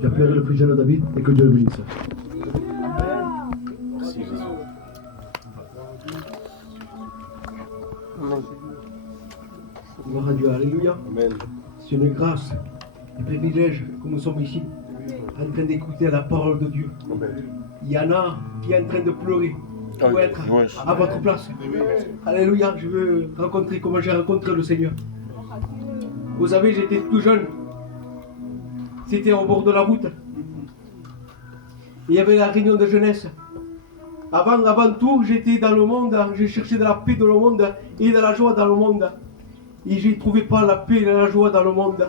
J'appellerai le président David et que Dieu le bénisse. Merci Jésus. Gloire à Dieu, alléluia. Amen. C'est une grâce, un privilège que nous sommes ici, en train d'écouter la parole de Dieu. Amen. Il y en a qui est en train de pleurer pour être Ouais. à votre place. Alléluia, je veux rencontrer comment j'ai rencontré le Seigneur. Vous savez, j'étais tout jeune. C'était au bord de la route. Il y avait la réunion de jeunesse. Avant tout, j'étais dans le monde, j'ai cherché de la paix dans le monde et de la joie dans le monde. Et je ne trouvais pas la paix et la joie dans le monde.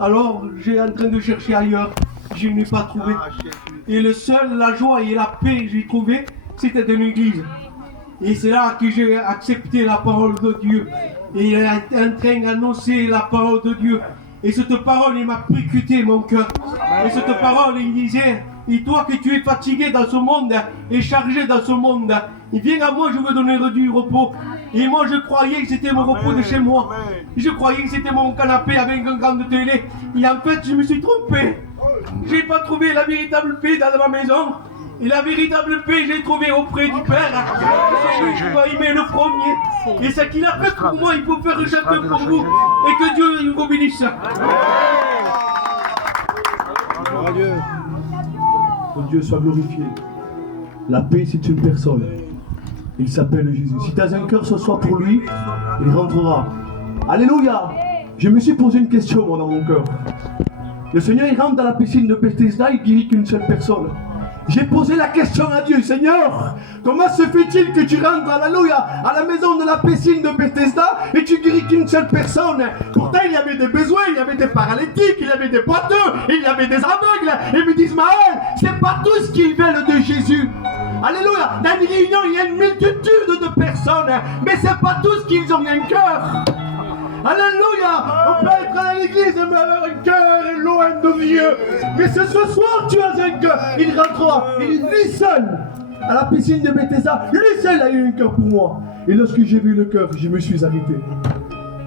Alors, j'ai en train de chercher ailleurs. Je n'ai pas trouvé. Et le seul, la joie et la paix que j'ai trouvé, c'était dans l'église. Et c'est là que j'ai accepté la parole de Dieu. Et il est en train d'annoncer la parole de Dieu. Et cette parole, il m'a percuté mon cœur. Et cette parole, il disait, et toi que tu es fatigué dans ce monde et chargé dans ce monde, et viens à moi, je veux donner du repos. Et moi, je croyais que c'était mon repos de chez moi. Je croyais que c'était mon canapé avec un grand de télé. Et en fait, je me suis trompé. J'ai pas trouvé la véritable paix dans ma maison. Et la véritable paix, j'ai trouvé auprès du Père. Je dois aimer le premier. Et ce qu'il a fait pour moi, il faut faire chacun pour vous. Et que Dieu vous bénisse. Gloire à Dieu. Que Dieu soit glorifié. La paix, c'est une personne. Il s'appelle Jésus. Si tu as un cœur ce soir pour lui, il rentrera. Alléluia. Je me suis posé une question, moi, dans mon cœur. Le Seigneur, il rentre dans la piscine de Bethesda, il guérit qu'une seule personne. J'ai posé la question à Dieu, Seigneur, comment se fait-il que tu rentres, alléluia, à la maison de la piscine de Bethesda et tu guéris qu'une seule personne? Pourtant, il y avait des besoins, il y avait des paralytiques, il y avait des boiteux, il y avait des aveugles. Et me disent, Maël, c'est pas tous qui veulent de Jésus. Alléluia, dans une réunion, il y a une multitude de personnes, mais c'est pas tous qui ont un cœur. Alléluia! On peut être à l'église mais avoir un cœur loin de Dieu. Mais ce soir tu as un cœur, il rentrera. Il est lui seul à la piscine de Bethesda. Lui seul a eu un cœur pour moi. Et lorsque j'ai vu le cœur, je me suis arrêté.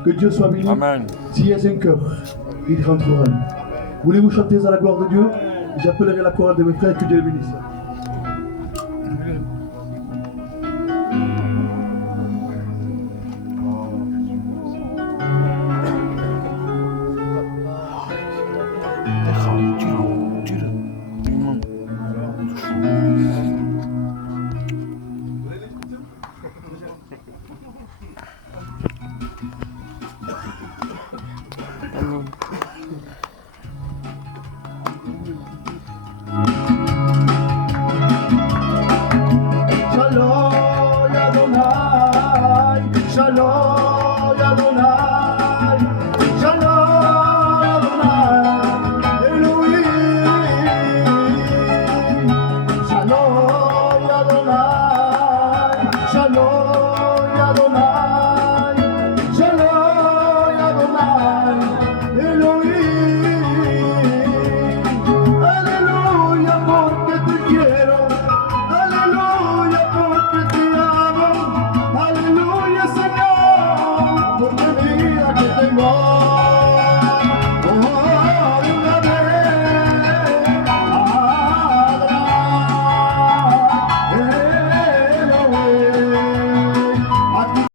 Que Dieu soit béni. Amen. S'il y a un cœur, il rentrera. Voulez-vous chanter à la gloire de Dieu? J'appellerai la chorale de mes frères, que Dieu les bénisse. Shalom Adonai, Shalom Adonai, Shalom Adonai, Elohim. Shalom Adonai, Shalom Adonai, Shalom Adonai, Elohim. Aleluya porque te quiero. Aleluya porque te amo, aleluya Señor, por la vida que tengo.